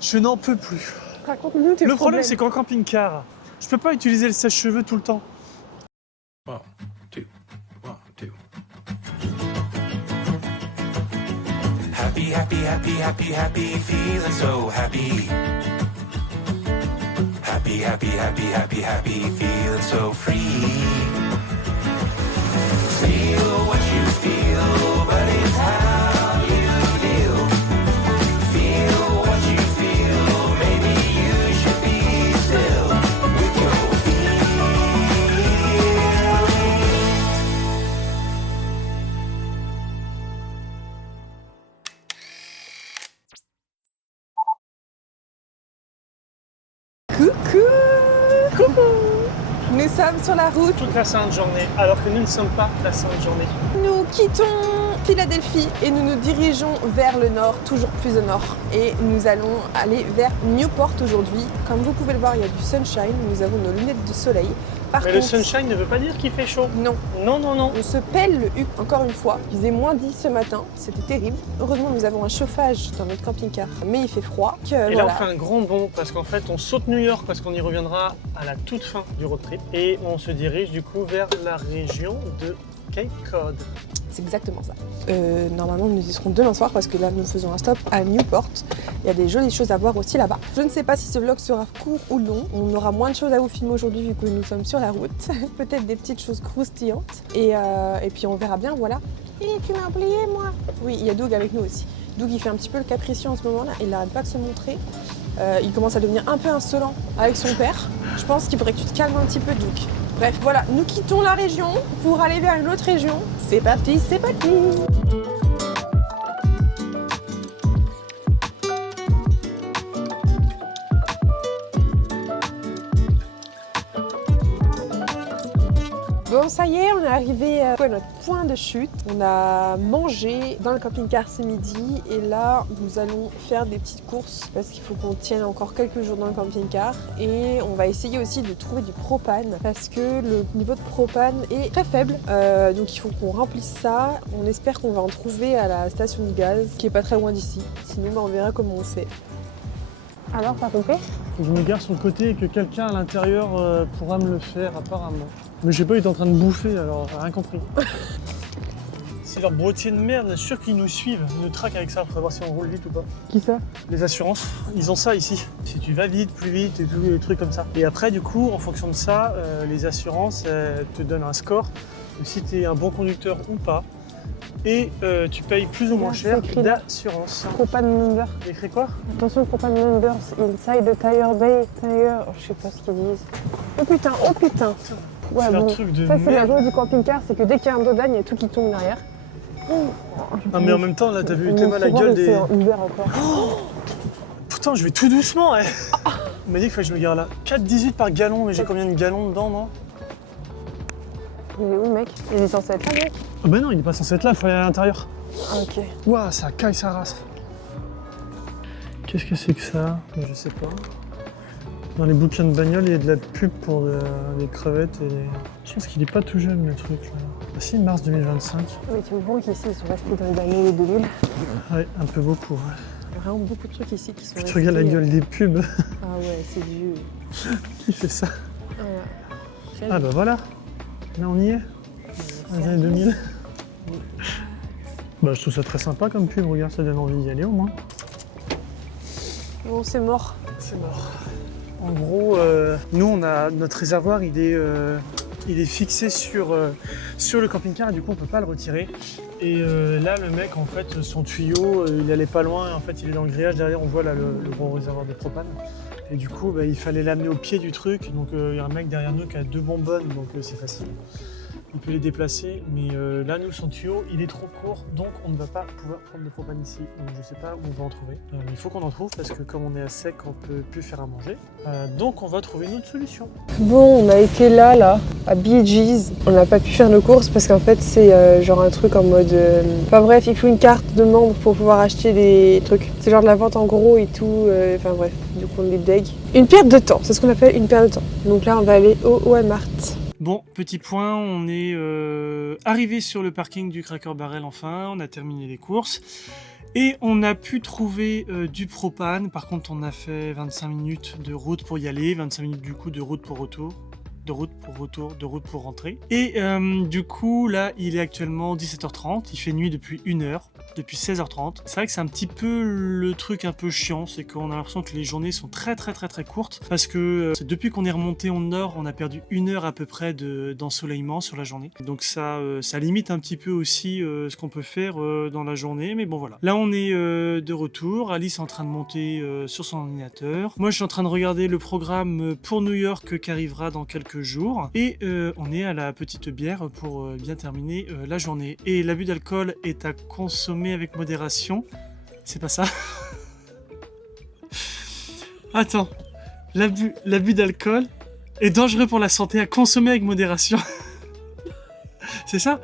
Je n'en peux plus. Raconte-nous tes Le problème, problèmes. c'est qu'en camping-car, je peux pas utiliser le sèche-cheveux tout le temps. One, two, one, two. Happy, happy, happy, happy, happy, feeling so happy. Happy, happy, happy, happy, happy, feeling so free. Feel what you feel, but it's how you deal. Feel what you feel, maybe you should be still with your feelings. Coucou. Nous sommes sur la route. Toute la sainte journée, alors que nous ne sommes pas la sainte journée. Nous quittons Philadelphie et nous nous dirigeons vers le nord, toujours plus au nord. Et nous allons aller vers Newport aujourd'hui. Comme vous pouvez le voir, il y a du sunshine. Nous avons nos lunettes de soleil. Par Mais contre, le sunshine ne veut pas dire qu'il fait chaud. non, Non, non, non. on se pèle le huc encore une fois. Il faisait moins 10 ce matin, c'était terrible. Heureusement, nous avons un chauffage dans notre camping-car, mais il fait froid. Et là, voilà. on fait un grand bond parce qu'en fait, on saute New York parce qu'on y reviendra à la toute fin du road trip. Et on se dirige du coup vers la région de Cape Cod. C'est exactement ça. Normalement, nous y serons demain soir parce que là, nous faisons un stop à Newport. Il y a des jolies choses à voir aussi là-bas. Je ne sais pas si ce vlog sera court ou long. On aura moins de choses à vous filmer aujourd'hui vu que nous sommes sur la route. Peut-être des petites choses croustillantes. Et puis on verra bien, voilà. Et tu m'as oublié, moi. Oui, il y a Doug avec nous aussi. Doug, il fait un petit peu le capricieux en ce moment-là. Il n'arrête pas de se montrer. Il commence à devenir un peu insolent avec son père. Je pense qu'il faudrait que tu te calmes un petit peu, Doug. Bref, voilà, nous quittons la région pour aller vers une autre région. C'est parti, c'est parti! Bon, ça y est, on est arrivé à notre point de chute. On a mangé dans le camping-car ce midi et là, nous allons faire des petites courses parce qu'il faut qu'on tienne encore quelques jours dans le camping-car et on va essayer aussi de trouver du propane parce que le niveau de propane est très faible. Donc il faut qu'on remplisse ça. On espère qu'on va en trouver à la station de gaz qui est pas très loin d'ici. Sinon, on verra comment on fait. Alors, t'as compris? Faut que je me gare sur le côté et que quelqu'un à l'intérieur pourra me le faire apparemment. Mais je sais pas, il est en train de bouffer alors j'ai rien compris. C'est leur boîtier de merde, je suis sûr qu'ils nous suivent, ils nous traquent avec ça pour savoir si on roule vite ou pas. Qui ça? Les assurances, ils ont ça ici. Si tu vas vite, plus vite et tous les trucs comme ça. Et après du coup, en fonction de ça, les assurances te donnent un score de si tu es un bon conducteur ou pas. Et tu payes plus ou moins cher d'assurance. Propane number. Il écrit quoi? Attention, propane numbers inside the tire bay. Tire. Oh, je sais pas ce qu'ils disent. Oh putain, oh putain. Ouais, C'est un bon. truc de Ça, c'est la merde. joie du camping-car, c'est que dès qu'il y a un dos d'âne, il y a tout qui tombe derrière. Ah mais en même temps, là, t'as vu tellement la gueule des... C'est ouvert encore. Putain, je vais tout doucement, ouais. Il m'a dit qu'il fallait que je me gare là. 4,18 par gallon, mais j'ai combien de gallons dedans, moi? Il est où, mec? Il est censé être là, mec? Ah bah non, il est pas censé être là, il faut aller à l'intérieur. Ah, ok. Ouah, ça caille sa race. Qu'est-ce que c'est que ça? Je sais pas. Dans les bouquins de bagnole, il y a de la pub pour des crevettes et des... Je pense qu'il est pas tout jeune, le truc, là. Ah si, mars 2025. Mais tu me vois qu'ici, ils sont restés dans les années 2000. Ouais, un peu beaucoup, ouais. Il y a vraiment beaucoup de trucs ici qui sont Puis tu restés, regardes la gueule des pubs. Ah ouais, c'est vieux. Qui fait ça? Voilà. Ah bah voilà. Là, on y est. Les années 2000. Bah, je trouve ça très sympa comme pub, regarde, ça donne envie d'y aller au moins. Bon, c'est mort. C'est mort. En gros, nous, on a notre réservoir, il est fixé sur le camping-car et du coup, on peut pas le retirer. Et là, le mec, en fait, son tuyau, il allait pas loin. Et en fait, il est dans le grillage. Derrière, on voit là le gros réservoir de propane. Et du coup, bah, il fallait l'amener au pied du truc. Donc, il y a un mec derrière nous qui a 2 bonbonnes, donc c'est facile. Il peut les déplacer, mais là, nous, son tuyau, il est trop court, donc on ne va pas pouvoir prendre de propane ici. Donc je sais pas où on va en trouver. Il faut qu'on en trouve parce que comme on est à sec, on peut plus faire à manger. Donc on va trouver une autre solution. Bon, on a été là, à Bee Gees. On n'a pas pu faire nos courses parce qu'en fait, c'est genre un truc en mode... Enfin bref, il faut une carte de membre pour pouvoir acheter des trucs. C'est genre de la vente en gros et tout. Enfin bref, du coup, on est deg. Une perte de temps, c'est ce qu'on appelle une perte de temps. Donc là, on va aller au Walmart. Bon, petit point, on est arrivé sur le parking du Cracker Barrel enfin, on a terminé les courses. Et on a pu trouver du propane. Par contre, on a fait 25 minutes de route pour y aller, 25 minutes du coup de route pour retour. De route pour retour, de route pour rentrer. Et du coup, là, il est actuellement 17h30. Il fait nuit depuis 1 heure, depuis 16h30. C'est vrai que c'est un petit peu le truc un peu chiant, c'est qu'on a l'impression que les journées sont très courtes parce que depuis qu'on est remonté au nord, on a perdu 1 heure à peu près d'ensoleillement sur la journée. Donc ça limite un petit peu aussi ce qu'on peut faire dans la journée. Mais bon, voilà. Là, on est de retour. Alice est en train de monter sur son ordinateur. Moi, je suis en train de regarder le programme pour New York qui arrivera dans quelques jours. Et on est à la petite bière pour bien terminer la journée. Et l'abus d'alcool est à consommer avec modération. C'est pas ça? Attends. L'abus d'alcool est dangereux pour la santé, à consommer avec modération. C'est ça?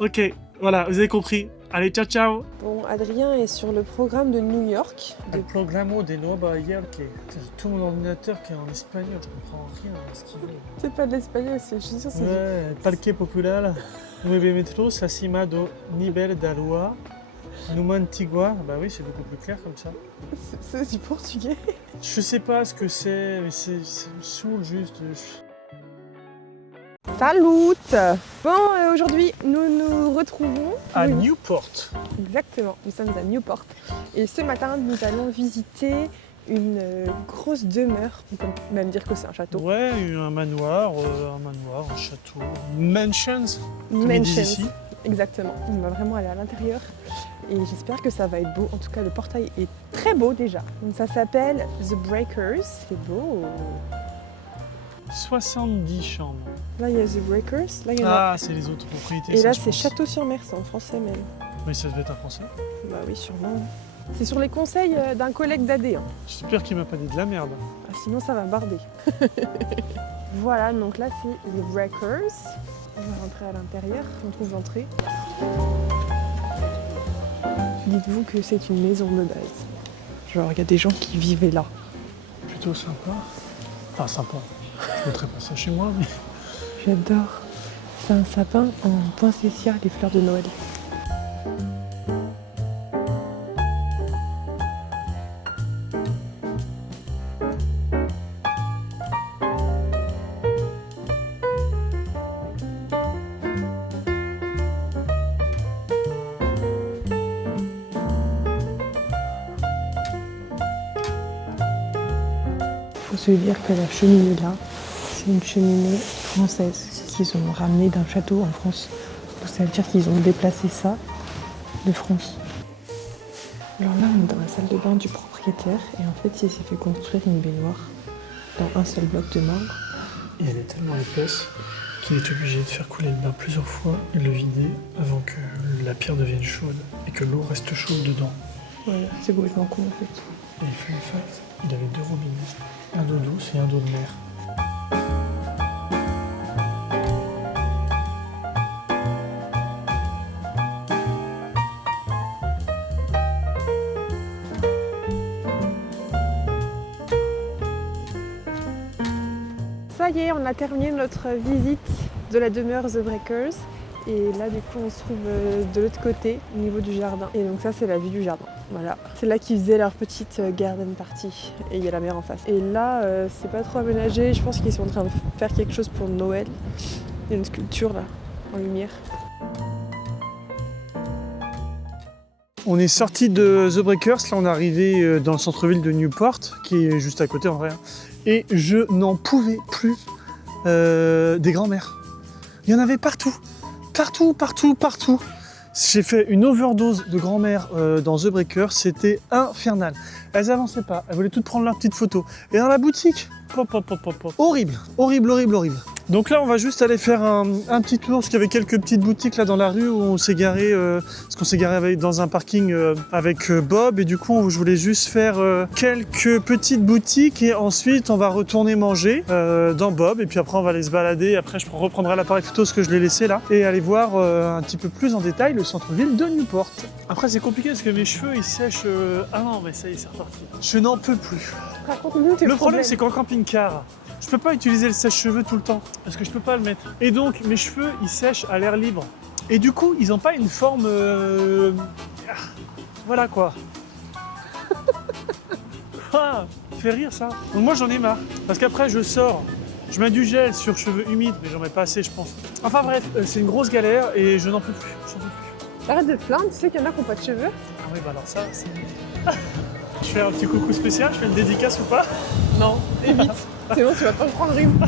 Ok, voilà, vous avez compris. Allez, ciao ciao. Bon, Adrien est sur le programme de New York. Le programme de Nova York. Tout mon ordinateur qui est en espagnol, je comprends rien à ce qu'il veut. C'est pas de l'espagnol, je suis sûre, c'est Ouais, Parque Popular, 9 metros, acima do nivel d'agua, Numa Antigua. Bah oui, c'est beaucoup plus clair comme ça. c'est du portugais. Je sais pas ce que c'est, mais ça me saoule juste. Salut. Bon, aujourd'hui, nous nous retrouvons À Oui, Newport. exactement, nous sommes à Newport. Et ce matin, nous allons visiter une grosse demeure. On peut même dire que c'est un château. Ouais, un manoir, un château, mansions, comme ils disent Mansions. ici. Exactement. On va vraiment aller à l'intérieur. Et j'espère que ça va être beau. En tout cas, le portail est très beau déjà. Donc, ça s'appelle The Breakers. C'est beau. 70 chambres. Là, il y a The Breakers. Là, il y en a. Ah, c'est les autres propriétés. Et ça, là, je c'est pense. Château-sur-Mer. C'est en français même. Mais ça devait être un français. Bah oui, sûrement. C'est sur les conseils d'un collègue d'AD. Hein. J'espère qu'il m'a pas dit de la merde. Ah, sinon, ça va barder. Voilà, donc là, c'est The Breakers. On va rentrer à l'intérieur. On trouve l'entrée. Dites-vous que c'est une maison de base. Genre, il y a des gens qui vivaient là. Plutôt sympa. Enfin, sympa. Je mettrais pas ça chez moi, mais. J'adore. C'est un sapin en poinsettia, les fleurs de Noël. Il faut se dire que la cheminée là, c'est une cheminée française qu'ils ont ramenée d'un château en France. Donc ça veut dire qu'ils ont déplacé ça de France. Alors là, on est dans la salle de bain du propriétaire et en fait, il s'est fait construire une baignoire dans un seul bloc de marbre. Et elle est tellement épaisse qu'il est obligé de faire couler le bain plusieurs fois et le vider avant que la pierre devienne chaude et que l'eau reste chaude dedans. Voilà, c'est complètement con en fait. Et il fait une fact, il avait 2 robinets, un d'eau douce et un d'eau de mer. Ça y est, on a terminé notre visite de la demeure The Breakers. Et là, du coup, on se trouve de l'autre côté, au niveau du jardin. Et donc ça, c'est la vue du jardin. Voilà. C'est là qu'ils faisaient leur petite garden party. Et il y a la mer en face. Et là, c'est pas trop aménagé. Je pense qu'ils sont en train de faire quelque chose pour Noël. Il y a une sculpture là, en lumière. On est sorti de The Breakers, là on est arrivé dans le centre-ville de Newport, qui est juste à côté en vrai. Et je n'en pouvais plus des grands-mères. Il y en avait partout. Partout. J'ai fait une overdose de grand-mère dans The Breakers, c'était infernal. Elles avançaient pas, elles voulaient toutes prendre leurs petites photos. Et dans la boutique, horrible. Donc là, on va juste aller faire un petit tour, parce qu'il y avait quelques petites boutiques là dans la rue où on s'est garé, parce qu'on s'est garé dans un parking avec Bob, et du coup, je voulais juste faire quelques petites boutiques, et ensuite, on va retourner manger dans Bob, et puis après, on va aller se balader. Après, je reprendrai l'appareil photo, ce que je l'ai laissé là, et aller voir un petit peu plus en détail le centre-ville de Newport. Après, c'est compliqué parce que mes cheveux, ils sèchent. Ah non, mais ça y est, c'est reparti. Je n'en peux plus. Raconte-nous tes Le problème, problèmes. c'est qu'en camping-car, je peux pas utiliser le sèche-cheveux tout le temps parce que je peux pas le mettre. Et donc, mes cheveux, ils sèchent à l'air libre. Et du coup, ils n'ont pas une forme Voilà quoi. Ah, fait rire ça. Donc moi j'en ai marre. Parce qu'après je sors, je mets du gel sur cheveux humides, mais j'en mets pas assez je pense. Enfin bref, c'est une grosse galère et je n'en peux plus. J'en peux plus. Arrête de te plaindre, tu sais qu'il y en a qui n'ont pas de cheveux. Ah oui bah alors ça c'est... Je fais un petit coucou spécial, je fais une dédicace ou pas? Non, évite. Sinon tu vas pas me prendre rhume.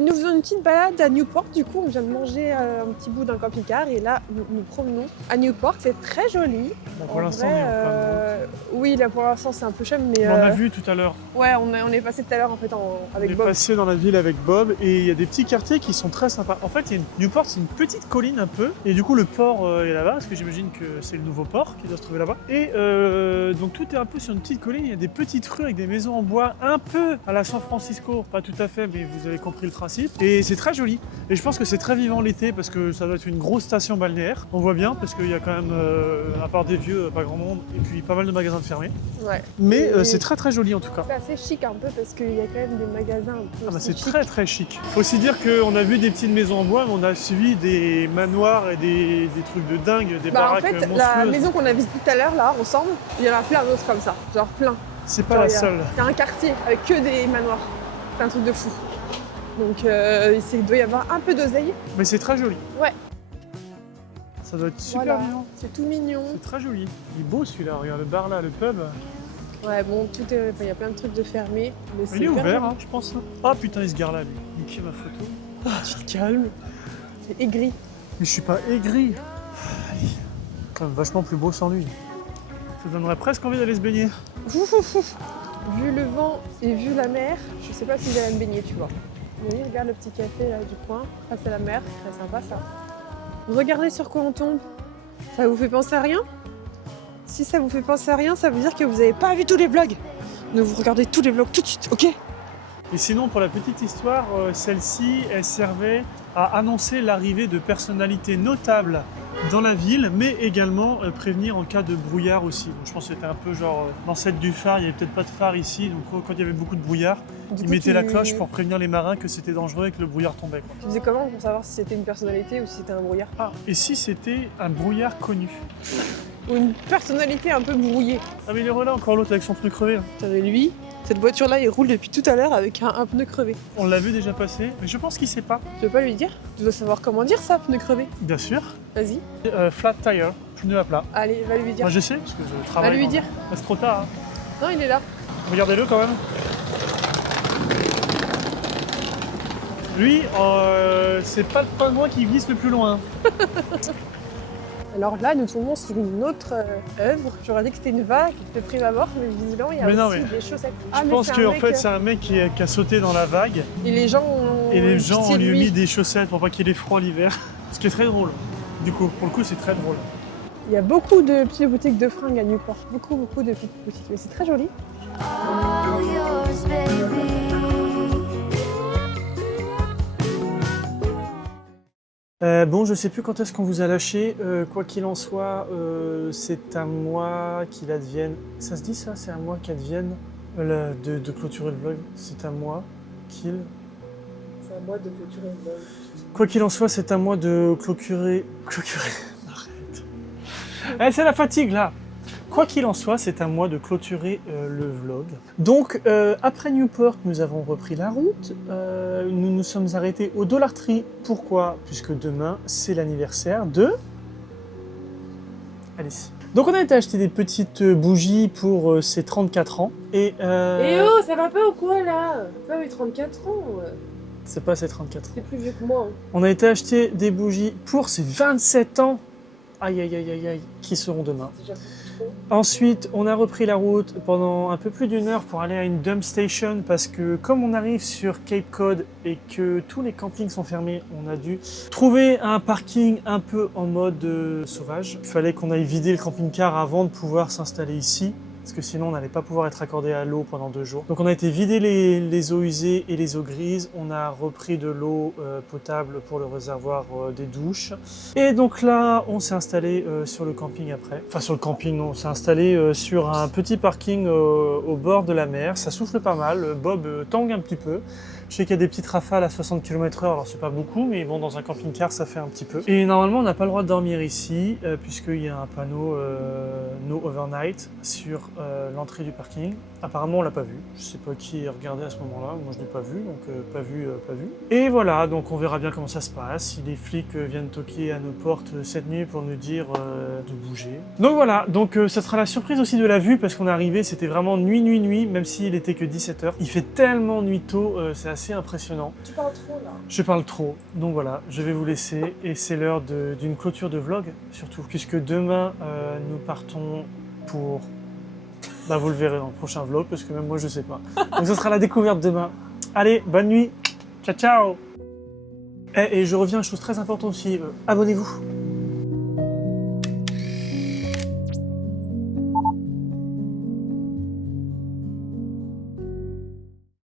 Nous faisons une petite balade à Newport, du coup on vient de manger un petit bout d'un camping-car et là nous promenons à Newport, c'est très joli. Bon, pour En l'instant vrai, on est en plein de oui là pour l'instant c'est un peu chum mais on a vu tout à l'heure. ouais on est passé tout à l'heure en fait On avec est Bob. passé dans la ville avec Bob et il y a des petits quartiers qui sont très sympas. En fait, Newport, c'est une petite colline un peu. Et du coup, le port est là-bas, parce que j'imagine que c'est le nouveau port qui doit se trouver là-bas. Et donc, tout est un peu sur une petite colline. Il y a des petites rues avec des maisons en bois, un peu à la San Francisco. Pas tout à fait, mais vous avez compris le principe. Et c'est très joli. Et je pense que c'est très vivant l'été, parce que ça doit être une grosse station balnéaire. On voit bien, parce qu'il y a quand même, à part des vieux, pas grand monde. Et puis, pas mal de magasins de fermés. Ouais. Mais Et- c'est très très joli en tout cas. C'est assez chic un peu parce qu'il y a quand même des magasins un peu Ah bah aussi c'est chic. très très chic. Faut aussi dire qu'on a vu des petites maisons en bois, mais on a suivi des manoirs et des trucs de dingue, des Bah en baraques fait la monstrueuses. maison qu'on a visitée tout à l'heure là ensemble, il y en a plein d'autres comme ça, genre plein. C'est pas Genre, la il y a- seule. Il y a un quartier avec que des manoirs. C'est un truc de fou. Donc il doit y avoir un peu d'oseille. Mais c'est très joli. Ouais. Ça doit être super Voilà. vivant. C'est tout mignon. C'est très joli. Il est beau celui-là, regarde le bar là, le pub. Ouais bon, tout est... enfin, il y a plein de trucs de fermés. Mais c'est Il est hyper ouvert, joli. hein, je pense. Ah putain, il se gare là, lui. Niquer ma photo. Ah, tu te calmes. C'est aigri. Mais je suis pas aigri. Allez. Quand même vachement plus beau sans lui. Ça donnerait presque envie d'aller se baigner. Vu le vent et vu la mer, je sais pas si j'allais me baigner, tu vois. Mais regarde le petit café là du coin, face à la mer, très sympa ça. Regardez sur quoi on tombe. Ça vous fait penser à rien? Si ça vous fait penser à rien, ça veut dire que vous avez pas vu tous les vlogs. Donc vous regardez tous les vlogs tout de suite, ok? Et sinon, pour la petite histoire, celle-ci, elle servait à annoncer l'arrivée de personnalités notables dans la ville, mais également prévenir en cas de brouillard aussi. Donc, je pense que c'était un peu genre l'ancêtre du phare, il n'y avait peut-être pas de phare ici, donc quand il y avait beaucoup de brouillard, Du ils coup, mettaient tu- la cloche pour prévenir les marins que c'était dangereux et que le brouillard tombait. Quoi. Tu faisais comment pour savoir si c'était une personnalité ou si c'était un brouillard? Ah, et si c'était un brouillard connu? Ou une personnalité un peu brouillée. Ah mais il est là encore l'autre avec son pneu crevé. Là. Putain, mais lui, cette voiture-là, il roule depuis tout à l'heure avec un pneu crevé. On l'a vu déjà passer, mais je pense qu'il sait pas. Tu veux pas lui dire? Tu dois savoir comment dire ça, pneu crevé. Bien sûr. Vas-y, Flat tire, pneu à plat. allez, va lui dire. Moi je sais, parce que je Va travaille. lui dans- dire. Ah, c'est trop tard. Hein. Non, il est là. Regardez-le quand même. Lui, c'est pas le pingouin qui glisse le plus loin. Alors là, nous tombons sur une autre œuvre. J'aurais dit que c'était une vague de prime abord, mais visiblement, il y a Mais non, aussi mais des chaussettes. Je pense qu'en fait, c'est un mec qui a sauté dans la vague Et les gens ont... et les gens pitié de lui ont lui. mis des chaussettes pour pas qu'il ait froid l'hiver. Ce qui est très drôle. Du coup, pour le coup, c'est très drôle. Il y a beaucoup de petites boutiques de fringues à Newport. Beaucoup de petites boutiques. Mais c'est très joli. All yours, baby. Bon, je sais plus quand est-ce qu'on vous a lâché. Quoi qu'il en soit, c'est à moi qu'il advienne. Ça se dit ça? C'est à moi qu'advienne de clôturer le vlog. C'est à moi qu'il. C'est à moi de clôturer le vlog. Quoi qu'il en soit, c'est à moi de clôturer. Arrête. Eh, c'est la fatigue là. Quoi qu'il en soit, c'est à moi de clôturer le vlog. Donc, après Newport, nous avons repris la route. Nous nous sommes arrêtés au Dollar Tree. Pourquoi? Puisque demain, c'est l'anniversaire de Alice. Donc, on a été acheter des petites bougies pour ses 34 ans. Et oh, ça va pas ou quoi là? Pas mes 34 ans. c'est pas ses 34 ans. T'es plus vieux que moi. On a été acheter des bougies pour ses 27 ans. Aïe, aïe, aïe, aïe, aïe, qui seront demain. Déjà trop. Ensuite, on a repris la route pendant un peu plus d'une heure pour aller à une dump station parce que comme on arrive sur Cape Cod et que tous les campings sont fermés, on a dû trouver un parking un peu en mode sauvage. Il fallait qu'on aille vider le camping-car avant de pouvoir s'installer ici. Parce que sinon on n'allait pas pouvoir être accordé à l'eau pendant 2 jours. Donc on a été vider les eaux usées et les eaux grises. On a repris de l'eau potable pour le réservoir des douches. Et donc là, on s'est installé sur le camping après. Enfin sur le camping, non, on s'est installé sur un petit parking au bord de la mer. Ça souffle pas mal, Bob tangue un petit peu. Je sais qu'il y a des petites rafales à 60 km/h, alors c'est pas beaucoup, mais bon, dans un camping-car, ça fait un petit peu. Et normalement, on n'a pas le droit de dormir ici, puisqu'il y a un panneau No Overnight sur l'entrée du parking. Apparemment, on l'a pas vu. Je sais pas qui regardait à ce moment-là. Moi, je l'ai pas vu, donc pas vu. Et voilà, donc on verra bien comment ça se passe. Si les flics viennent toquer à nos portes cette nuit pour nous dire de bouger. Donc voilà, donc ça sera la surprise aussi de la vue, parce qu'on est arrivé, c'était vraiment nuit, même s'il était que 17h. Il fait tellement nuit tôt, c'est assez impressionnant. Tu parles trop là. Je parle trop, donc voilà, je vais vous laisser et c'est l'heure d'une clôture de vlog surtout, puisque demain nous partons pour... Bah vous le verrez dans le prochain vlog, parce que même moi je sais pas. Donc ce sera la découverte demain. Allez, bonne nuit, ciao ciao. Et je reviens, chose très importante aussi, abonnez-vous.